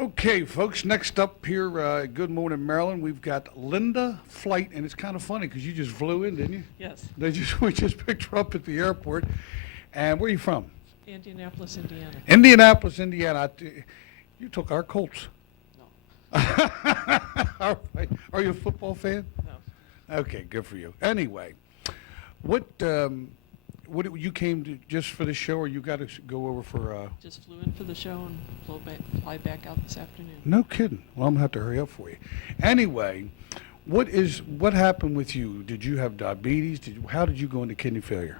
Okay, folks, next up here, Good Morning Maryland, we've got Linda Flight, and it's kind of funny because you just flew in, didn't you? Yes, We just picked her up at the airport. And where are you from? Indianapolis, Indiana. Indianapolis, Indiana. You took our Colts. No, All right. Are you a football fan? no. Okay, good for you. Anyway, what you came to just for the show, or you got to go over for? Just flew in for the show and fly back out this afternoon. No kidding. Well, I'm gonna have to hurry up for you. Anyway, what happened with you? Did you have diabetes? How did you go into kidney failure?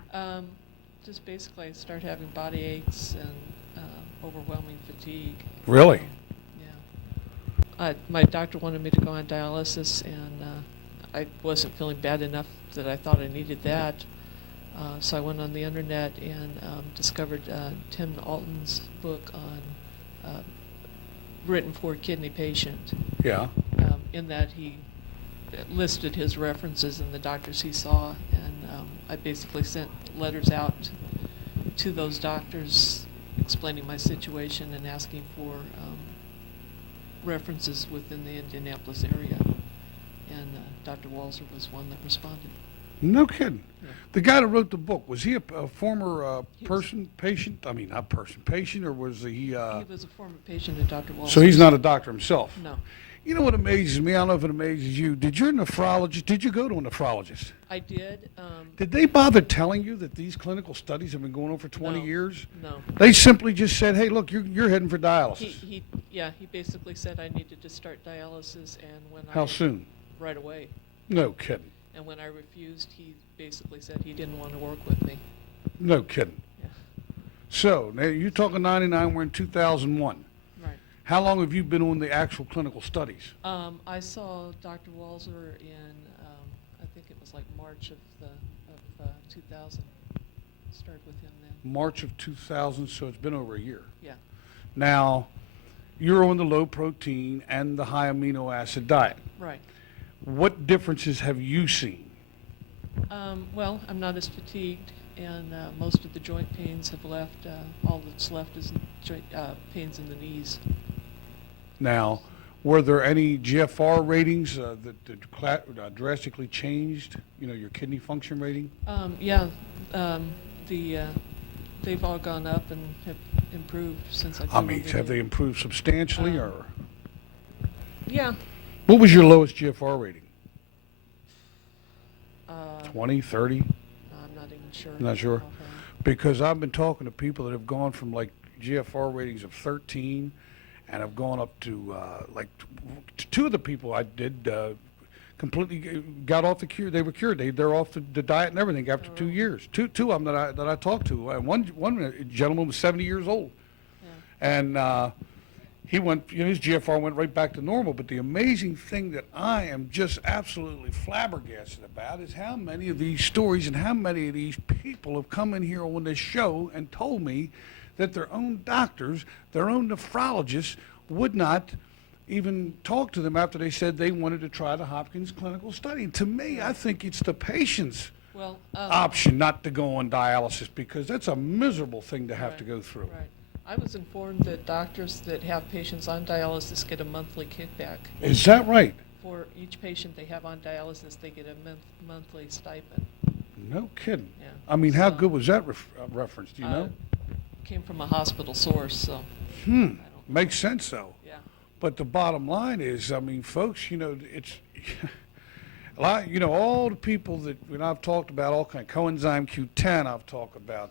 Just basically I started having body aches and overwhelming fatigue. Really? Yeah. My doctor wanted me to go on dialysis, and I wasn't feeling bad enough that I thought I needed that. So I went on the internet and discovered Tim Alton's book on written for a kidney patient. Yeah. In that he listed his references and the doctors he saw, and I basically sent letters out to those doctors explaining my situation and asking for references within the Indianapolis area. And Dr. Waslser was one that responded. No kidding. Yeah. The guy that wrote the book, was he a former patient? I mean, not patient, or was he? He was a former patient of Dr. Waslser. So he's not a doctor himself? No. You know what amazes me? I don't know if it amazes you. Did you go to a nephrologist? I did. Did they bother telling you that these clinical studies have been going on for 20 No. years? No. They simply just said, hey, look, you're heading for dialysis. He basically said I needed to start dialysis, and when How soon? Right away. No kidding. And when I refused, he basically said he didn't want to work with me. No kidding. Yeah. So, now you're talking 99, we're in 2001. Right. How long have you been on the actual clinical studies? I saw Dr. Waslser in, I think it was like March of 2000. Started with him then. March of 2000, so it's been over a year. Yeah. Now, you're on the low protein and the high amino acid diet. Right. What differences have you seen? Well, I'm not as fatigued, and most of the joint pains have left. All that's left is joint pains in the knees. Now, were there any GFR ratings that drastically changed, your kidney function rating? Yeah, they've all gone up and have improved since I've I been mean, over have they here. improved substantially, or? Yeah. What was your lowest GFR rating? 20, 30? I'm not even sure. Not sure? Okay. Because I've been talking to people that have gone from like GFR ratings of 13 and have gone up to two of the people I did completely got off the cure. They were cured. They're off the diet and everything after 2 years. Two of them that I talked to. And one gentleman was 70 years old, Yeah. and he went. His GFR went right back to normal. But the amazing thing that I am just absolutely flabbergasted about is how many of these stories and how many of these people have come in here on this show and told me that their own doctors, their own nephrologists, would not even talk to them after they said they wanted to try the Hopkins Clinical study. And to me, I think it's the patient's option not to go on dialysis, because that's a miserable thing to have to go through. Right. I was informed that doctors that have patients on dialysis get a monthly kickback. Is that right? For each patient they have on dialysis, they get a monthly stipend. No kidding. Yeah. I mean, how So, good was that reference? Do you know? Came from a hospital source, so. I don't Makes sense, though. Yeah. But the bottom line is, I mean, folks, it's a lot, all the people that I've talked about, all kind of coenzyme Q10, I've talked about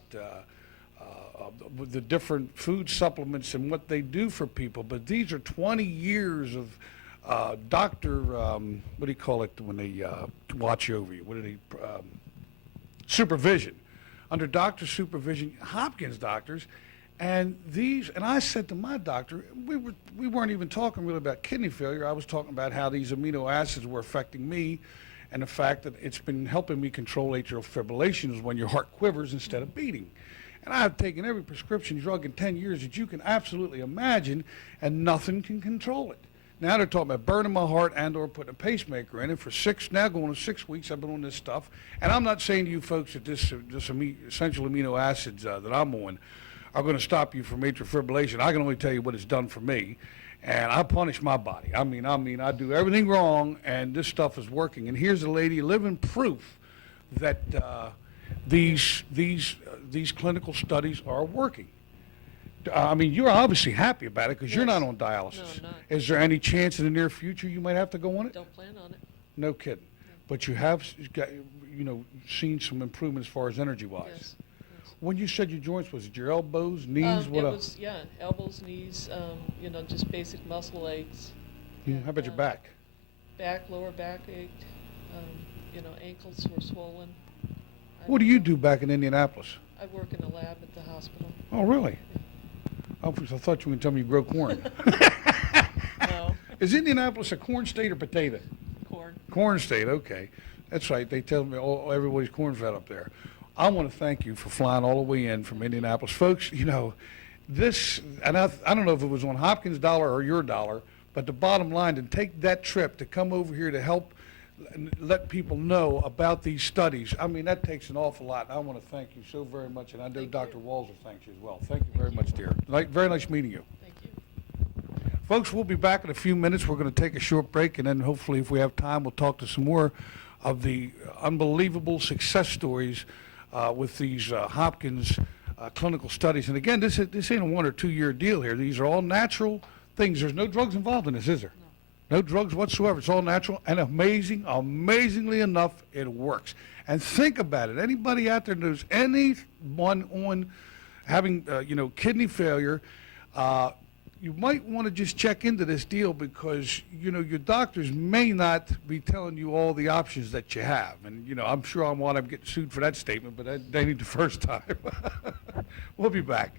the different food supplements and what they do for people. But these are 20 years of doctor, what do you call it when they watch over you? What do they, supervision. Under doctor supervision, Hopkins doctors. And I said to my doctor, we weren't even talking really about kidney failure. I was talking about how these amino acids were affecting me, and the fact that it's been helping me control atrial fibrillations when your heart quivers instead of beating. And I've taken every prescription drug in 10 years that you can absolutely imagine, and nothing can control it. Now they're talking about burning my heart and or putting a pacemaker in it for going on 6 weeks. I've been on this stuff. And I'm not saying to you folks that this essential amino acids that I'm on are going to stop you from atrial fibrillation. I can only tell you what it's done for me. And I punish my body. I mean, I do everything wrong, and this stuff is working. And here's a lady living proof that these clinical studies are working. I mean, you're obviously happy about it because you're Yes. not on dialysis. No, I'm not. Is there any chance in the near future you might have to go on it? Don't plan on it. No kidding. But you have got, seen some improvement as far as energy-wise. Yes. When you said your joints, was it your elbows, knees, It what else? was, yeah, elbows, knees, just basic muscle aches. How about your back? Back, lower back ached. Ankles were swollen. What do you do back in Indianapolis? I work in a lab at the hospital. Oh, really? I thought you were going to tell me you grow corn. No, Is Indianapolis a corn state or potato? corn. Corn state, okay. That's right. They tell me everybody's corn fed up there. I want to thank you for flying all the way in from Indianapolis. Folks, this, and I don't know if it was on Hopkins' dollar or your dollar, but the bottom line, to take that trip to come over here to help let people know about these studies, I mean, that takes an awful lot. I want to thank you so very much, and I know Thank Dr. you. Waslser thanks you as well. Thank you very much, dear. Very nice meeting you. Thank you. Folks, we'll be back in a few minutes. We're going to take a short break, and then hopefully, if we have time, we'll talk to some more of the unbelievable success stories with these Hopkins clinical studies. And again, this ain't a 1 or 2 year deal here. These are all natural things. There's no drugs involved in this, is there? No drugs whatsoever. It's all natural, and amazingly enough, it works. And think about it. Anybody out there knows anyone on having, kidney failure, you might want to just check into this deal because, your doctors may not be telling you all the options that you have. And, I'm sure I'm getting sued for that statement, but they need the first time. We'll be back.